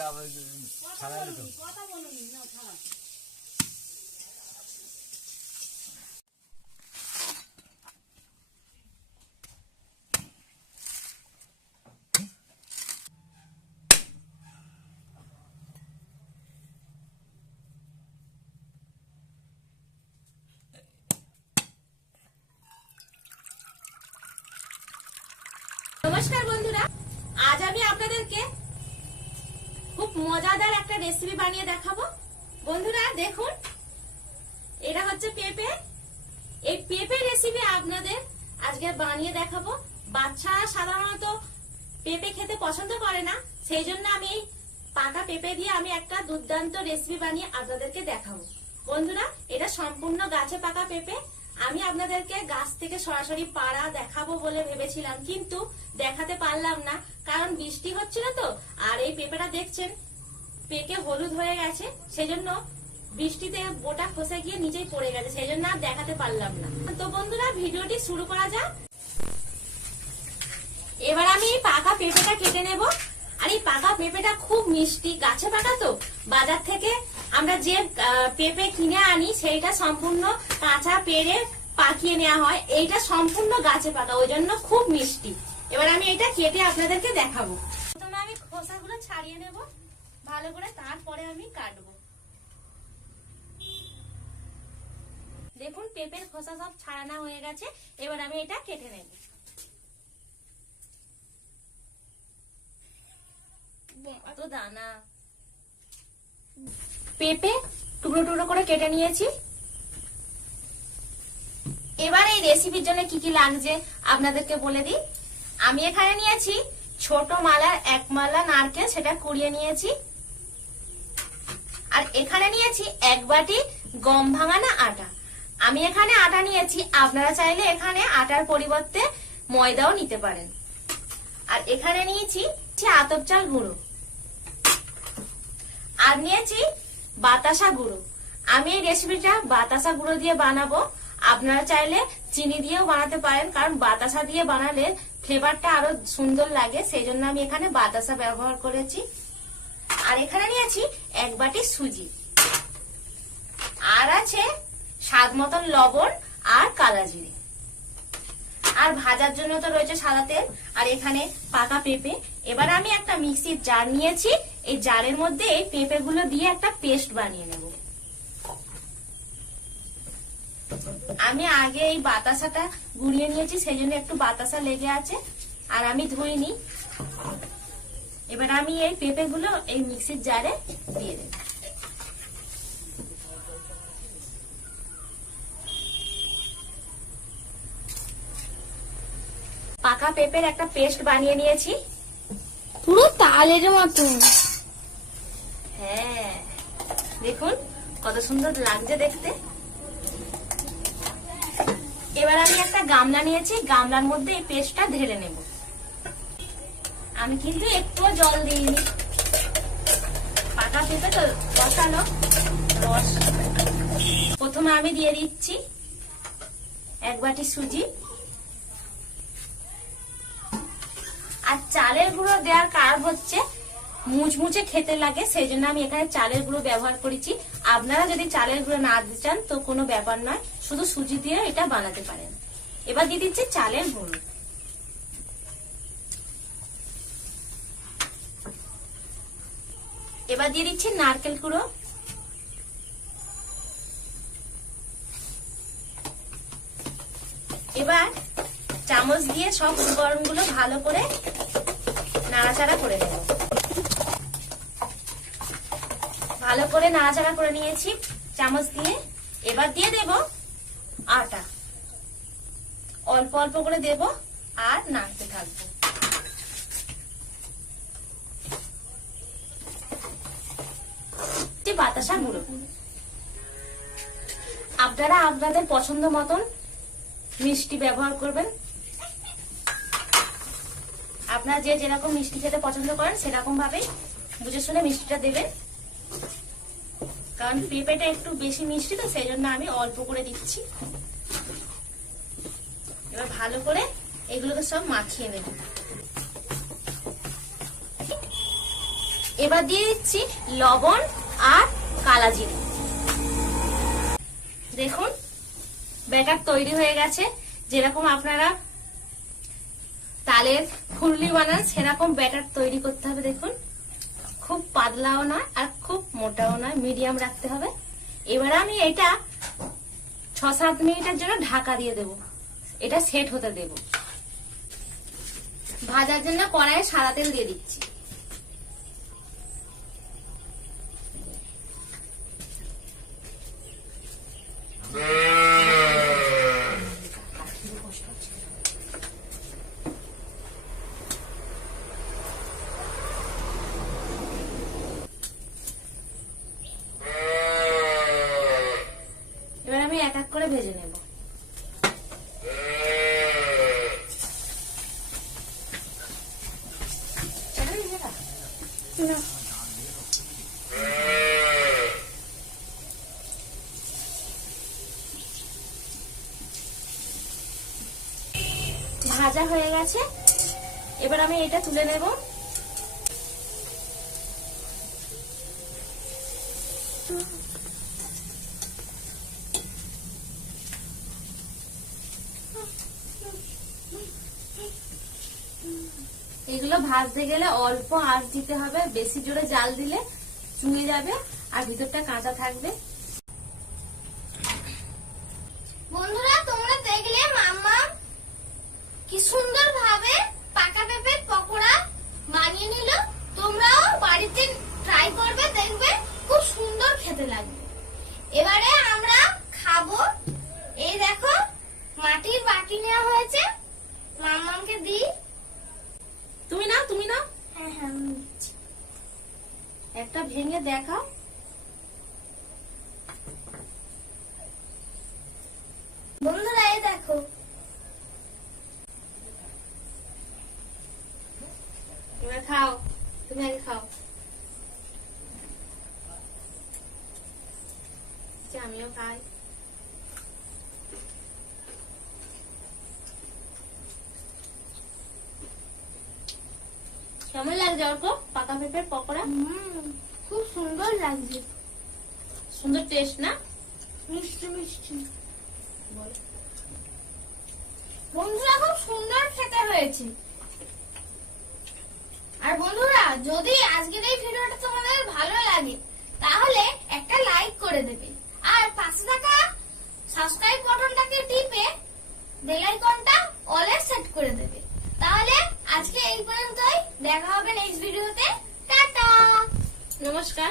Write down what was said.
আবার ছাড়াই তো কথা বলুন না ছাড়া নমস্কার বন্ধুরা আজ আমি আপনাদেরকে খুব মজাদার একটা রেসিপি বানিয়ে দেখাবো। বন্ধুরা, দেখুন। এটা হচ্ছে পেঁপে। এই পেঁপে রেসিপি আপনাদের আজকে বানিয়ে দেখাবো। বাচ্চারা সাধারণত পেঁপে খেতে পছন্দ করে না, সেই জন্য আমি পাকা পেঁপে দিয়ে আমি একটা দুর্দান্ত রেসিপি বানিয়ে আপনাদেরকে দেখাবো। বন্ধুরা, এটা সম্পূর্ণ গাছে পাকা পেঁপে। আমি আপনাদেরকে গাছ থেকে সরাসরি পাড়া দেখাবো বলে ভেবেছিলাম, কিন্তু দেখাতে পারলাম না, কারণ বৃষ্টি হচ্ছিল তো, আর এই পেঁপেটা দেখছেন পেকে হলুদ হয়ে গেছে, সেজন্য বৃষ্টিতে বোটা খসে গিয়ে নিজেই পড়ে গেছে সেই জন্য আর দেখাতে পারলাম না। তো বন্ধুরা, ভিডিওটি শুরু করা যাক। এবার আমি এই পাকা পেঁপেটা কেটে নেব। আর এই পাকা পেঁপেটা খুব মিষ্টি, গাছে পাকা তো, বাজার থেকে আমরা যে পেঁপে কিনে আনি, সেইটা সম্পূর্ণ কাঁচা পেরে পাকিয়ে নেওয়া হয়। এইটা সম্পূর্ণ গাছে পাকা, ওই জন্য খুব মিষ্টি। এবার আমি এটা কেটে আপনাদেরকে দেখাবো। প্রথমে আমি খোসাগুলো ছাড়িয়ে নেব। ভালো করে তারপরে আমি কাটবো। দেখুন, পেঁপের খোসা সব ছাড়ানো হয়ে গেছে। এবার আমি এটা কেটে নেব। এত দানা। পেঁপে টুকরো টুকরো করে কেটে নিয়েছি। এবার এই রেসিপির জন্য কি কি লাগছে আপনাদেরকে বলে দিই। আমি এখানে নিয়েছি ছোট মালার এক মালা নারকেল, সেটা কুড়িয়ে নিয়েছি। আর এখানে নিয়েছি এক বাটি গম ভাঙানো আটা। আমি এখানে আটা নিয়েছি, আপনারা চাইলে এখানে আটার পরিবর্তে ময়দাও নিতে পারেন। আর এখানে নিয়েছি আতপ চাল গুঁড়ো। আর নিয়েছি বাতাসা গুঁড়ো। আমি এই রেসিপিটা বাতাসা গুঁড়ো দিয়ে বানাবো। আপনারা চাইলে চিনি দিয়েও বানাতে পারেন, কারণ বাতাসা দিয়ে বানালে ফ্লেভারটা আরও সুন্দর লাগে। সেই জন্য আমি এখানে বাতাসা ব্যবহার করেছি। আর এখানে নিয়েছি এক বাটি সুজি। আর আছে স্বাদ মতন লবণ আর কালা জিরে। আর ভাজার জন্য তো রয়েছে সাদা তেল। আর এখানে পাকা পেঁপে। এবার আমি একটা মিক্সির জার নিয়েছি। এই জারের মধ্যে এই পেঁপে গুলো দিয়ে একটা পেস্ট বানিয়ে নেব। আমি আগে এই বাতাসাটা গুঁড়িয়ে নিয়েছি সেই জন্য একটু বাতাসা লেগে আছে, আর আমি ধুইনি। এবার আমি এই পেঁপে গুলো এই মিক্সির জারে দিয়ে দেব। পাকা পেঁপের একটা পেস্ট বানিয়ে নিয়েছি। পুরো তালের মতন। হ্যাঁ। দেখুন, কত সুন্দর লাগছে দেখতে। এবার আমি একটা গামলা নিয়েছি, গামলার মধ্যে এই পেস্টটা ঢেলে নেব। আমি কিন্তু একটুও জল দিইনি। পাকা পেঁপে তো বসানো, রস। প্রথমে আমি দিয়ে দিচ্ছি এক বাটি সুজি। আর চালের গুঁড়ো দেওয়ার কারণ হচ্ছে মুচমুচে খেতে লাগে সেই জন্য আমি এখানে চালের গুঁড়ো ব্যবহার করেছি। আপনারা যদি চালের গুঁড়ো না দিতে চান, তো কোনো ব্যাপার নয়। শুধু সুজি দিয়ে এটা বানাতে পারেন। এবার দিয়ে দিচ্ছি চালের গুঁড়ো। এবার দিয়ে দিচ্ছি নারকেল গুঁড়ো। এবার চামচ দিয়ে সব উপকরণগুলো ভালো করে নাড়াচাড়া করে নেব। ভালো করে নাড়াচাড়া করে নিয়েছি। চামচ দিয়ে। এবার দিয়ে দেব আটা। অল্প অল্প করে দেব আর নাড়তে থাকব। বাতাসা গুঁড়ো। আপনারা আপনাদের পছন্দ মতন মিষ্টি ব্যবহার করবেন। আপনারা যে যেরকম মিষ্টি খেতে পছন্দ করেন সেরকম ভাবে বুঝে শুনে মিষ্টিটা দেবেন। কারণ পেঁপেটা একটু বেশি মিষ্টি তো সেই জন্য আমি অল্প করে দিচ্ছি। এবার ভালো করে এগুলোকে সব মাখিয়ে নেব। এবার দিয়ে দিচ্ছি লবণ আর কালাজিরে দেখুন, ব্যাটার তৈরি হয়ে গেছে। যেরকম আপনারা তালের ফুললি বানান, সেরকম ব্যাটার তৈরি করতে হবে, দেখুন। খুব পাতলাও নয় আর খুব মোটাও নয়, মিডিয়াম রাখতে হবে। এবার আমি এটা ছ সাত মিনিটের জন্য ঢাকা দিয়ে দেব। এটা সেট হতে দেব। ভাজার জন্য কড়াইয়ে সাদা তেল দিয়ে দিচ্ছি এবার আমি এক এক করে ভেজে নেব না ভাজা হয়ে গেছে। এবার আমি এটা তুলে নেব। এগুলো ভাজতে গেলে অল্প আঁচ দিতে হবে, বেশি জোরে জাল দিলে চুয়ে যাবে আর ভিতরটা কাঁচা থাকবে। বন্ধুরা কি সুন্দর ভাবে পাকা পেঁপের পকোড়া বানিয়ে নিল। তোমরাও বাড়িতে ট্রাই করবে দেখবে খুব সুন্দর খেতে লাগবে। এবারে আমরা খাব। এই দেখো মাটির বাটি নেওয়া হয়েছে। মাম্মামকে দিই। তুমি নাও তুমি নাও। হ্যাঁ হ্যাঁ একটা ভেঙে দেখাও। বন্ধুরা এই দেখো এবার খাও তুমি আগে খাও আচ্ছা, আমিও খাই। কেমন লাগছে অর্ক? পাকা পেঁপের পকোড়া? খুব সুন্দর লাগছে। সুন্দর টেস্ট না? মিষ্টি মিষ্টি। বন্ধুরা খুব সুন্দর খেতে হয়েছে। আর বন্ধুরা যদি আজকের এই ভিডিওটা তোমাদের ভালো লাগে তাহলে একটা লাইক করে দেবে আর পাশে থাকা সাবস্ক্রাইব বাটনটাকে টিপে বেল আইকনটা অলে সেট করে দেবে। তাহলে আজকে এই পর্যন্তই। দেখা হবে নেক্সট ভিডিওতে টাটা! নমস্কার।